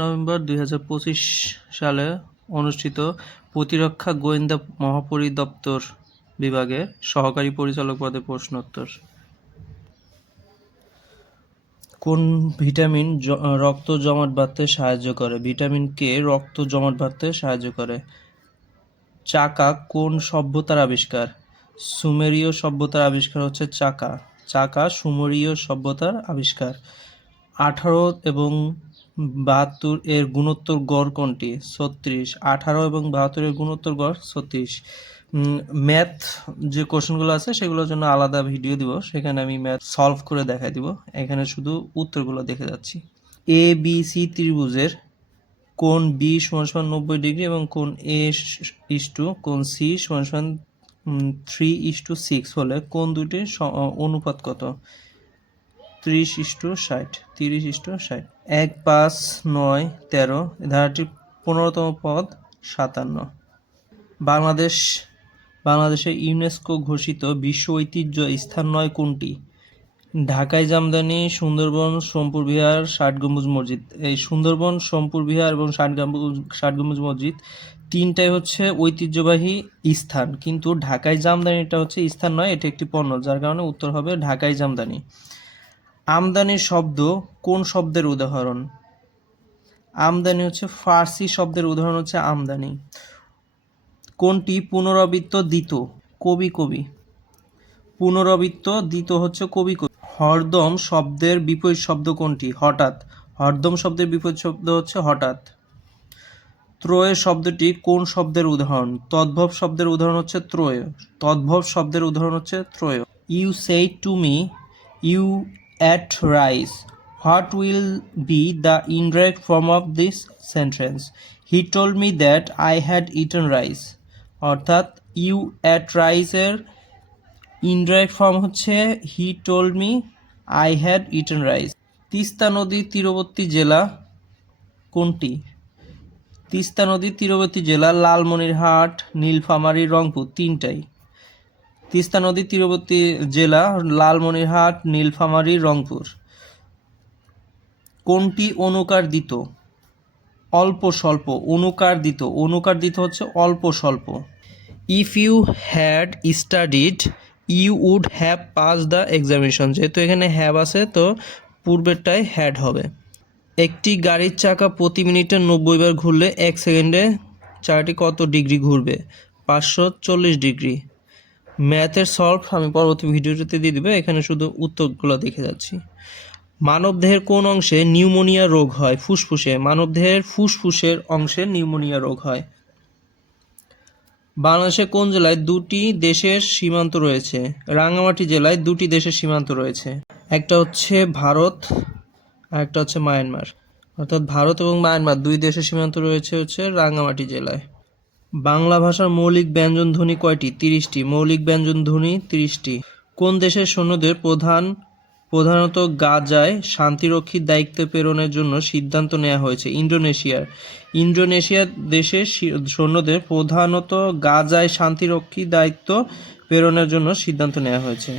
November ২০২৫ সালে অনুষ্ঠিত প্রতিরক্ষা গোয়েন্দা মহাপরিদপ্তর বিভাগের সহকারী পরিচালক পদে প্রশ্নোত্তর। কোন ভিটামিন রক্ত জমাট বাঁধতে সাহায্য করে? ভিটামিন কে রক্ত জমাট বাঁধতে সাহায্য করে। চাকা কোন সভ্যতার আবিষ্কার? সুমেরীয় সভ্যতার আবিষ্কার হচ্ছে চাকা। চাকা সুমেরীয় সভ্যতার আবিষ্কার। 18 এবং 72 এর গুণোত্তর গড় কোনটি? 36। 18 এবং 72 এর গুণোত্তর গড় 36। ম্যাথ যে কোশ্চেনগুলো আছে সেগুলোর জন্য আলাদা ভিডিও দিব, সেখানে আমি ম্যাথ সলভ করে দেখাই দিব। এখানে শুধু উত্তরগুলো দেখে যাচ্ছি। এ বি সি ত্রিভুজের কোণ বি = 90 ডিগ্রি এবং কোণ এ কোণ সি = 3:6 হলে কোণ দুটির অনুপাত কত? 30:60। 30:60। 1, 5, 9, 13 ধারাটির 15তম পদ 57। বাংলাদেশের ইউনেস্কো ঘোষিত বিশ্ব ঐতিহ্য স্থান 9 কোনটি? ঢাকাই জামদানি, সুন্দরবন, সোমপুর বিহার, ষাট গম্বুজ মসজিদ। এই সুন্দরবন, সোমপুর বিহার এবং ষাট গম্বুজ মসজিদ তিনটাই হচ্ছে ঐতিহ্যবাহী স্থান, কিন্তু ঢাকাই জামদানিটা হচ্ছে স্থান নয়, এটি একটি পণ্য, যার কারণে উত্তর হবে ঢাকাই জামদানি। আমদানি শব্দ কোন শব্দের উদাহরণ? আমদানি হচ্ছে ফার্সি শব্দের উদাহরণ হচ্ছে আমদানি। কোনটি পুনরাবৃত্ত দ্বিত? কবি কবি। পুনরাবৃত্ত দ্বিত হচ্ছে কবি কবি। হরদম শব্দের বিপরীত শব্দ কোনটি? হঠাৎ। হরদম শব্দের বিপরীত শব্দ হচ্ছে হঠাৎ। ত্রয় শব্দটি কোন শব্দের উদাহরণ? তদ্ভব শব্দের উদাহরণ হচ্ছে ত্রয়। তদ্ভব শব্দের উদাহরণ হচ্ছে ত্রয়। You said to me you ate rice. What will be the indirect form of this sentence? He told me that I had eaten rice. অর্থাৎ ইউ এট রাইসের ইনডাইরেক্ট ফর্ম হচ্ছে he told me I had eaten rice. Teesta নদীর তীরবর্তী জেলা কোনটি? তিস্তা নদীর তীরবর্তী জেলা লালমনিরহাট, নীলফামারী, রংপুর, তিনটাই। তিস্তা নদীর তীরবর্তী জেলা লালমনিরহাট, নীলফামারী, রংপুর। কোনটি অনুকারদিত? অল্প স্বল্প। অনুকারদিত হচ্ছে অল্প স্বল্প। If you had studied you would have pass the examination. যেহেতু এখানে হ্যাভ আছে তো পূর্বেরটাই হ্যাড হবে। একটি গাড়ির চাকা প্রতি মিনিটে 90 বার ঘুরলে 1 সেকেন্ডে চাকাটি কত ডিগ্রি ঘুরবে? 540 ডিগ্রি। ম্যাথের সলভ আমি পরবর্তী ভিডিওতে দিয়ে দেবো, এখানে শুধু উত্তরগুলো দেখে যাচ্ছি। মানবদেহের কোন অংশে নিউমোনিয়া রোগ হয়? ফুসফুসে। মানবদেহের ফুসফুসের অংশে নিউমোনিয়া রোগ হয়। বাংলাদেশের কোন জেলায় 2টি দেশের সীমান্ত রয়েছে? রাঙ্গামাটি জেলায় 2টি দেশের সীমান্ত রয়েছে, একটা হচ্ছে ভারত আর একটা হচ্ছে মায়ানমার। অর্থাৎ ভারত এবং মায়ানমার 2 দেশের সীমান্ত রয়েছে হচ্ছে রাঙ্গামাটি জেলায়। বাংলা ভাষার মৌলিক ব্যঞ্জন ধ্বনি কয়টি? 30টি। মৌলিক ব্যঞ্জন ধ্বনি 30টি। কোন দেশের সৈন্যদের প্রধানত গাজায় শান্তিরক্ষীর দায়িত্বে প্রেরণের জন্য সিদ্ধান্ত নেওয়া হয়েছে? ইন্দোনেশিয়া দেশের সৈন্যদের প্রধানত গাজায় শান্তিরক্ষী দায়িত্ব প্রেরণের জন্য সিদ্ধান্ত নেওয়া হয়েছে।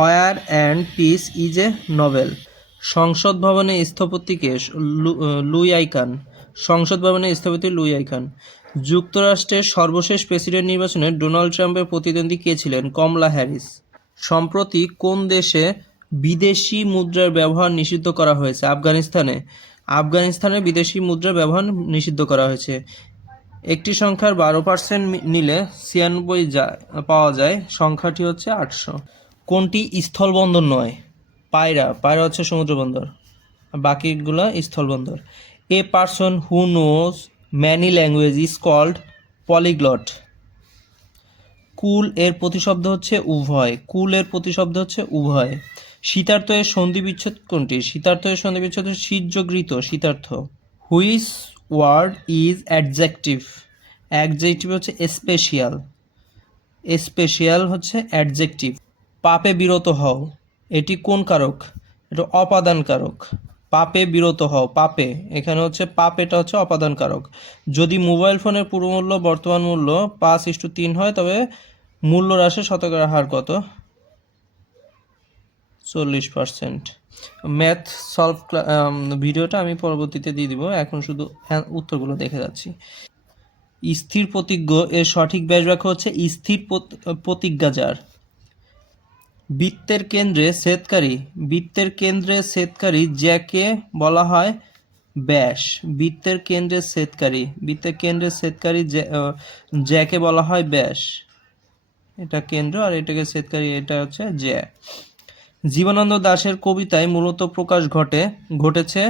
War and Peace is a novel. সংসদ ভবনের স্থপতি কে? Luis icon. সংসদ ভবনের স্থপতি লুই আইকান। যুক্তরাষ্ট্রের সর্বশেষ প্রেসিডেন্ট নির্বাচনে ডোনাল্ড ট্রাম্পের প্রতিদ্বন্দ্বী কে ছিলেন? কমলা হ্যারিস। সম্প্রতি কোন দেশে বিদেশি মুদ্রার ব্যবহার নিষিদ্ধ করা হয়েছে? আফগানিস্তানে বিদেশি মুদ্রার ব্যবহার নিষিদ্ধ করা হয়েছে। একটি সংখ্যার 12% নিলে 96 পাওয়া যায়, সংখ্যাটি হচ্ছে 800। কোনটি স্থলবন্দর নয়? পায়রা হচ্ছে সমুদ্রবন্দর, বাকিগুলো স্থলবন্দর। A person who knows many language is called polyglot. কুল এর প্রতিশব্দ হচ্ছে উভয়। শীতার্থ এর সন্ধি বিচ্ছেদ কোনটি? শীতার্থ এর সন্ধি বিচ্ছেদ শীর্যগৃহীত শীতার্থ। Which word is adjective? Adjective হচ্ছে স্পেশাল হচ্ছে অ্যাডজেক্টিভ। পাপে বিরত হও, এটি কোন কারক? এটা অপাদান কারক। পাপে বিরত হও, পাপে এখানে হচ্ছে এটা হচ্ছে অপাদান কারক। যদি মোবাইল ফোনের পুরো মূল্য বর্তমান মূল্য 5:3 হয় তবে মূল্য হ্রাসের শতকরা হার কত? 40%। ম্যাথ সলভ ভিডিওটা আমি পরবর্তীতে দিয়ে দিব, এখন শুধু উত্তরগুলো দেখে যাচ্ছি। স্থির প্রতিজ্ঞ এর সঠিক ব্যাসবাক্য হচ্ছে স্থির প্রতিজ্ঞা যার। বৃত্তের কেন্দ্রে ছেদকারী জ্যাকে বলা হয় ব্যাস। বৃত্তের কেন্দ্রে ছেদকারী জ্যাকে বলা হয় ব্যাস। এটা কেন্দ্র আর এটাকে ছেদকারী, এটা হচ্ছে জ্যা। জীবনানন্দ দাশের কবিতায় মূলত প্রকাশ ঘটেছে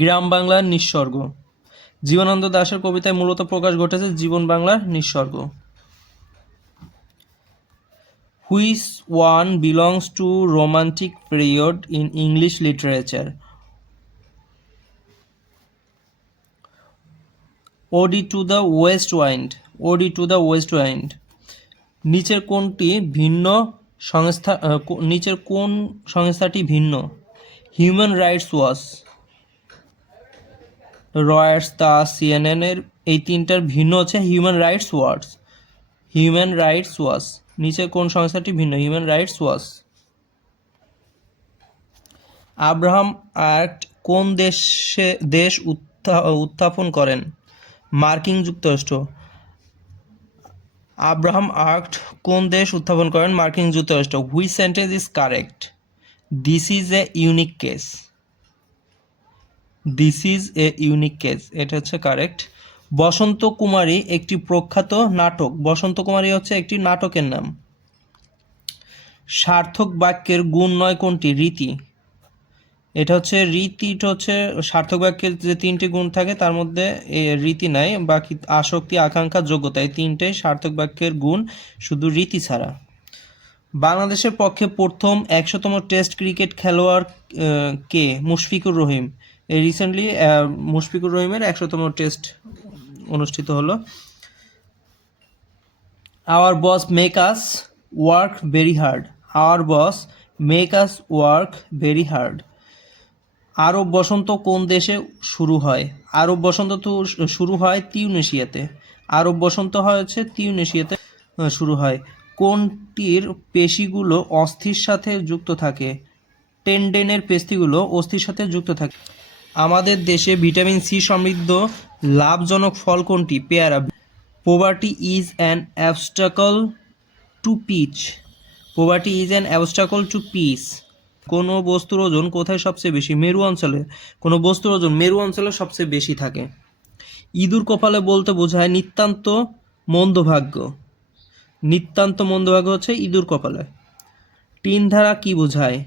গ্রাম বাংলার নিঃস্বর্গ। জীবনানন্দ দাশের কবিতায় মূলত প্রকাশ ঘটেছে জীবন বাংলার নিঃস্বর্গ। Which one belongs to romantic period in English literature? Ode to the west wind. নিচের কোন সংস্থাটি ভিন্ন? Human rights watch, Reuters, the CNN এর এই তিনটার ভিন্ন হচ্ছে হিউম্যান রাইটস ওয়াচ। নিচের কোন সংস্থাটি ভিন্ন? Human rights watch. Abraham art কোন দেশ উত্থাপন করেন? মার্কিন যুক্তরাষ্ট্র। আব্রাহাম আর্ট কোন দেশ উত্থাপন করেন? মার্কিন যুক্তরাষ্ট্র। Which sentence is correct? This is a unique case. এটা হচ্ছে কারেক্ট। বসন্ত কুমারী একটি প্রখ্যাত নাটক। বসন্ত কুমারী হচ্ছে একটি নাটকের নাম। সার্থক বাক্যের গুণ নয় কোনটি? রীতি। এটা হচ্ছে সার্থক বাক্যের যে তিনটি গুণ থাকে তার মধ্যে রীতি নাই, বাকি আসক্তি, আকাঙ্ক্ষা, যোগ্যতা, এই তিনটেই সার্থক বাক্যের গুণ, শুধু রীতি ছাড়া। বাংলাদেশের পক্ষে প্রথম 100তম টেস্ট ক্রিকেট খেলোয়াড় কে? মুশফিকুর রহিম। রিসেন্টলি মুশফিকুর রহিমের 100তম টেস্ট অনুষ্ঠিত হলো। Our boss make us work very hard. আরব বসন্ত কোন দেশে শুরু হয়? আরব বসন্ত তো শুরু হয় তিউনিসিয়াতে। শুরু হয়। কোনটির পেশিগুলো অস্থির সাথে যুক্ত থাকে? টেন্ডেনের পেশিগুলো অস্থির সাথে যুক্ত থাকে। আমাদের দেশে ভিটামিন সি সমৃদ্ধ লাভজনক ফল কোনটি? পেয়ারা। Poverty is an obstacle to peace. কোনো বস্তুর ওজন কোথায় সবচেয়ে বেশি? মেরু অঞ্চলে। কোনো বস্তুর ওজন মেরু অঞ্চলে সবচেয়ে বেশি থাকে। ইঁদুর কপালে বলতে বোঝায় নিতান্ত মন্দভাগ্য হচ্ছে ইঁদুর কপালে। তিন ধারা কি বোঝায়?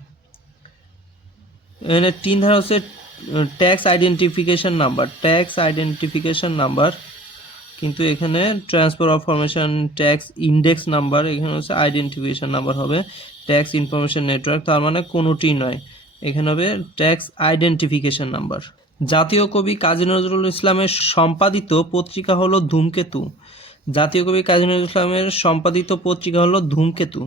এখানে তিন ধারা হচ্ছে ট্যাক্স আইডেন্টিফিকেশন নাম্বার, কিন্তু এখানে transfer of formation tax index number, এখানে হচ্ছে আইডেন্টিফিকেশন নাম্বার হবে। ট্যাক্স ইনফরমেশন নেটওয়ার্ক, তার মানে কোনোটি নয়, এখানে হবে ট্যাক্স আইডেন্টিফিকেশন নাম্বার। জাতীয় কবি কাজী নজরুল ইসলামের সম্পাদিত পত্রিকা হলো ধূমকেতু।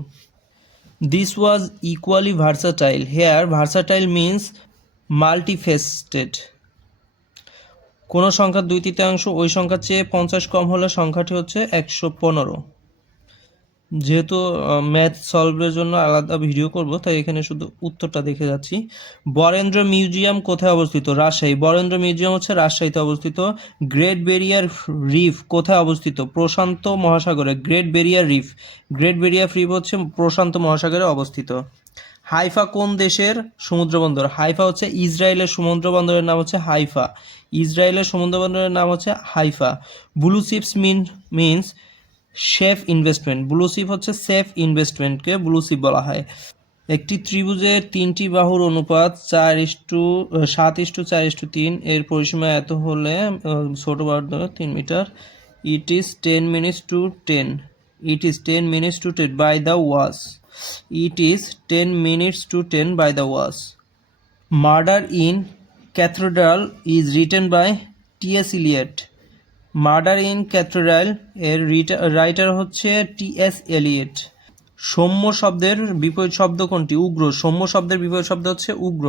This was equally versatile. Here versatile means multifaceted. কোনো সংখ্যার 2/3 ওই সংখ্যার চেয়ে 50 কম হলে সংখ্যাটি হচ্ছে 115। যেহেতু ম্যাথ সলভের জন্য আলাদা ভিডিও করব, তাই এখানে শুধু উত্তরটা দেখে যাচ্ছি। বরেন্দ্র মিউজিয়াম কোথায় অবস্থিত? রাজশাহী। বরেন্দ্র মিউজিয়াম হচ্ছে রাজশাহীতে অবস্থিত। গ্রেট ব্যারিয়ার রিফ কোথায় অবস্থিত? প্রশান্ত মহাসাগরে। গ্রেট ব্যারিয়ার রিফ হচ্ছে প্রশান্ত মহাসাগরে অবস্থিত। হাইফা কোন দেশের সমুদ্রবন্দর? হাইফা হচ্ছে ইসরায়েলের সমুদ্রবন্দরের নাম হচ্ছে Haifa. Blue chips means safe investment. Blue chip হচ্ছে সেফ ইনভেস্টমেন্টকে ব্লু চিপ বলা হয়। একটি ত্রিভুজের তিনটি বাহুর অনুপাত 7:4:3, এর পরিসীমা এত হলে ছোট বাহুর দৈর্ঘ্য 3 মিটার। It is 10 minutes to 10 by the watch. Murder in Cathedral is written by T S. Eliot. Murder in Cathedral এর রাইটার হচ্ছে টি.এস. এলিয়ট। সৌম্য শব্দের বিপরীত শব্দ কোনটি? উগ্র। সৌম্য শব্দের বিপরীত শব্দ হচ্ছে উগ্র।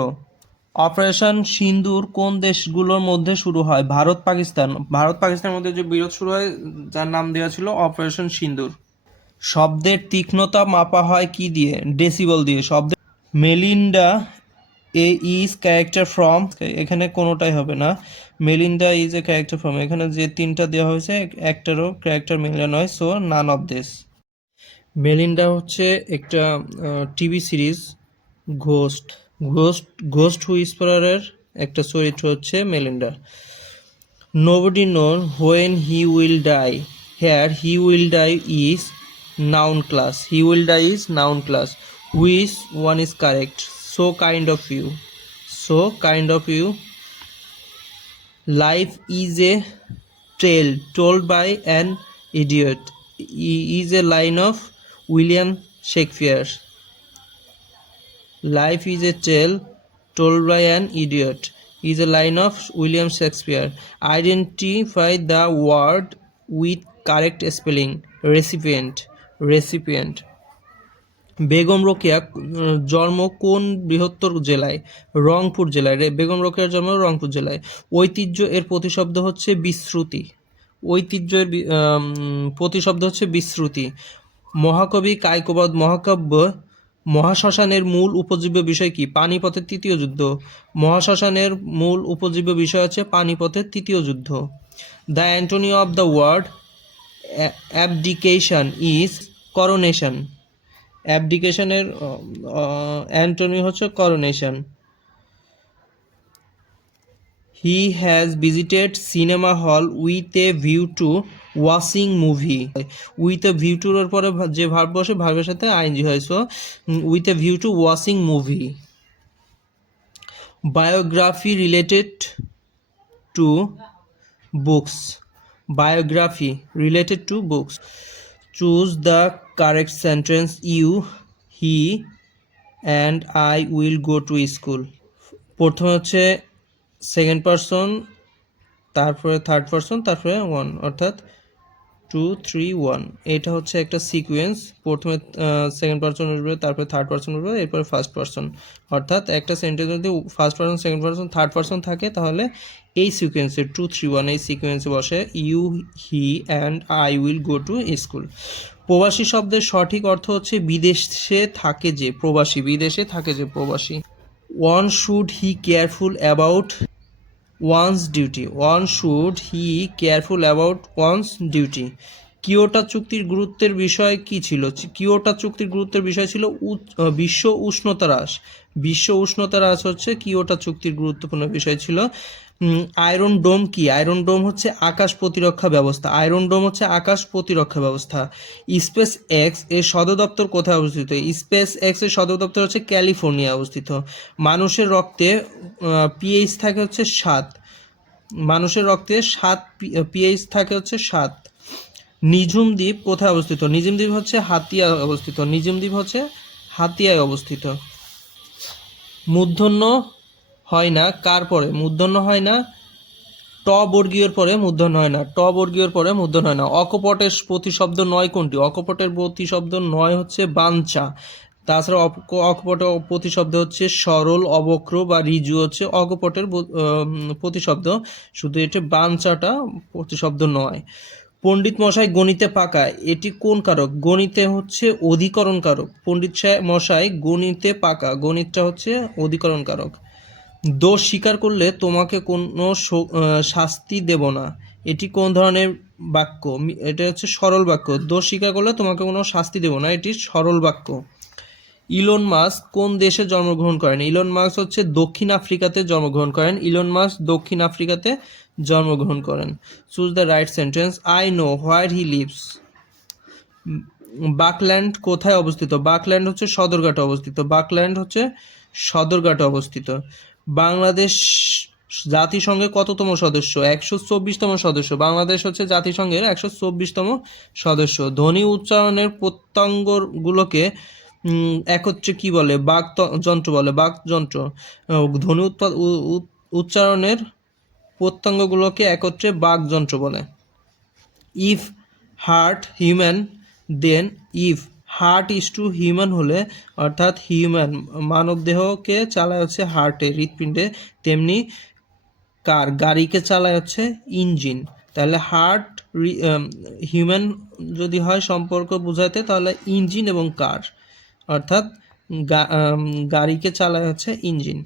অপারেশন সিন্দুর কোন দেশগুলোর মধ্যে শুরু হয়? ভারত পাকিস্তানের মধ্যে যে বিরোধ শুরু হয়, যার নাম দেওয়া ছিল অপারেশন সিন্দুর। শব্দের তীক্ষ্ণতা মাপা হয় কি দিয়ে? ডেসিবল দিয়ে। Melinda a is character from, এখানে কোনোটাই হবে না। Melinda is a character from, এখানে যে তিনটা দেওয়া হয়েছে একটারও ক্যারেক্টার মেলিন্ডা নয়, so none of this. Melinda হচ্ছে একটা TV series, ghost ghost ghost হুইসপারারের একটা চরিত্র হচ্ছে Melinda. Nobody knows when he will die. Here, he will die is noun class. He will die is noun class. Which one is correct? So kind of you. So kind of you. Life is a tale told by an idiot. Is a line of William Shakespeare. Life is a tale told by an idiot is a line of William Shakespeare. Identify the word with correct spelling. Recipient. Recipient. Begum Rokeya জন্ম কোন বৃহত্তর জেলায়? রংপুর জেলায়। বেগম রোকেয়ার জন্ম রংপুর জেলায়। ঐতিহ্য এর প্রতিশব্দ হচ্ছে বিশ্রুতি। ঐতিহ্যের প্রতিশব্দ হচ্ছে বিশ্রুতি। মহাকবি কায়কোবাদ মহাকাব্য মহাশ্মশানের মূল উপজীব্য বিষয় কি? পানিপথের তৃতীয় যুদ্ধ। মহাশ্মশানের মূল উপজীব্য বিষয় হচ্ছে পানিপথের তৃতীয় যুদ্ধ। The antonym of the word abdication is coronation. অ্যাবডিকেশনের অ্যান্টোনি হচ্ছে coronation. He has visited cinema hall with a view to watching movie. With a view টুর পরে যে ভার্ব বসে ভার্বের সাথে আইএনজি হয়, so with a view to watching movie. Biography related to books. Biography related to books. Choose the correct sentence. You, he and I will go to school. প্রথমে হচ্ছে second person, তারপরে third person, তারপরে one, অর্থাৎ 2 3 1। এটা হচ্ছে একটা sequence. প্রথমে second person উঠবে, তারপরে থার্ড পারসন উঠবে, এরপরে ফার্স্ট পারসন। অর্থাৎ একটা সেন্টেন্স যদি first person, second person, third person থাকে, তাহলে এই সিকোয়েন্সে 2 3 1 এই সিকোয়েন্সে বসে you, he and I will go to school. প্রবাসী শব্দের সঠিক অর্থ হচ্ছে বিদেশে থাকে যে প্রবাসী। বিদেশে থাকে যে প্রবাসী। One should he careful about one's duty. One should he careful about one's duty. Kyoto চুক্তির গুরুত্বের বিষয় কি ছিল? কিয়োটো চুক্তির গুরুত্বের বিষয় ছিল বিশ্ব উষ্ণতা হ্রাস। বিশ্ব উষ্ণতা হ্রাস হচ্ছে কিয়োটো চুক্তির গুরুত্বপূর্ণ বিষয় ছিল। আয়রন ডোম কি? আয়রন ডোম হচ্ছে আকাশ প্রতিরক্ষা ব্যবস্থা। আয়রন ডোম হচ্ছে আকাশ প্রতিরক্ষা ব্যবস্থা। স্পেস এক্স এর সদর দপ্তর কোথায় অবস্থিত? স্পেস এক্স এর সদর দপ্তর হচ্ছে ক্যালিফোর্নিয়া অবস্থিত। মানুষের রক্তে পিএইচ থাকে হচ্ছে 7। মানুষের রক্তে 7 পিএইচ থাকে হচ্ছে 7। নিঝুম দ্বীপ কোথায় অবস্থিত? নিঝুম দ্বীপ হচ্ছে হাতিয়ায় অবস্থিত। নিঝুম দ্বীপ হচ্ছে হাতিয়ায় অবস্থিত। মূর্ধন্য হয় না কার পরে? মূর্ধন্য হয় না ট বর্গীয়র পরে, মূর্ধন্য হয় না ট বর্গীয়র পরে, মূর্ধন্য হয় না। অকপটের প্রতিশব্দ নয় কোনটি? অকপটের প্রতিশব্দ নয় হচ্ছে বাঞ্ছা। তাছাড়া অকপটের প্রতিশব্দ হচ্ছে সরল, অবক্র বা ঋজু হচ্ছে অকপটের প্রতিশব্দ। শুধু এটা বাঞ্চাটা প্রতিশব্দ নয়। পণ্ডিত মশাই গণিতে পাকা, এটি কোন কারক? গণিতে হচ্ছে অধিকরণ কারক। পণ্ডিত মশাই গণিতে পাকা, গণিতটা হচ্ছে অধিকরণ কারক। দোষ স্বীকার করলে তোমাকে কোনো শাস্তি দেব না, এটি কোন ধরনের বাক্য? এটা হচ্ছে সরল বাক্য। দোষ স্বীকার করলে তোমাকে কোনো শাস্তি দেব না, এটি সরল বাক্য। ইলন মাস্ক কোন দেশে জন্মগ্রহণ করেন? ইলন মাস্ক হচ্ছে দক্ষিণ আফ্রিকাতে জন্মগ্রহণ করেন। ইলন মাস্ক দক্ষিণ আফ্রিকাতে জন্মগ্রহণ করেন। Choose the right sentence. I know where he lives. Buckland কোথায় অবস্থিত? বাকল্যান্ড হচ্ছে সদরঘাটে অবস্থিত। বাকল্যান্ড হচ্ছে সদরঘাটে অবস্থিত। বাংলাদেশ জাতিসংঘের কততম সদস্য? 124তম সদস্য। বাংলাদেশ হচ্ছে জাতিসংঘের 124তম সদস্য। ধ্বনি উচ্চারণের প্রত্যঙ্গগুলোকে একত্রে কি বলে? বাকযন্ত্র বলে। বাকযন্ত্র। ধ্বনি উচ্চারণের প্রত্যঙ্গগুলোকে একত্রে বাকযন্ত্র বলে। If hurt human then if hurt is to human হলে, অর্থাৎ হিউম্যান মানব দেহকে চালায় হচ্ছে হার্টে, হৃৎপিণ্ডে, তেমনি কার? গাড়িকে চালায় হচ্ছে ইঞ্জিন। তাহলে হার্ট হিউম্যান যদি হয় সম্পর্ক বোঝাতে, তাহলে ইঞ্জিন এবং কার, অর্থাৎ গা- আম, গাড়িকে চালায় হচ্ছে ইঞ্জিন।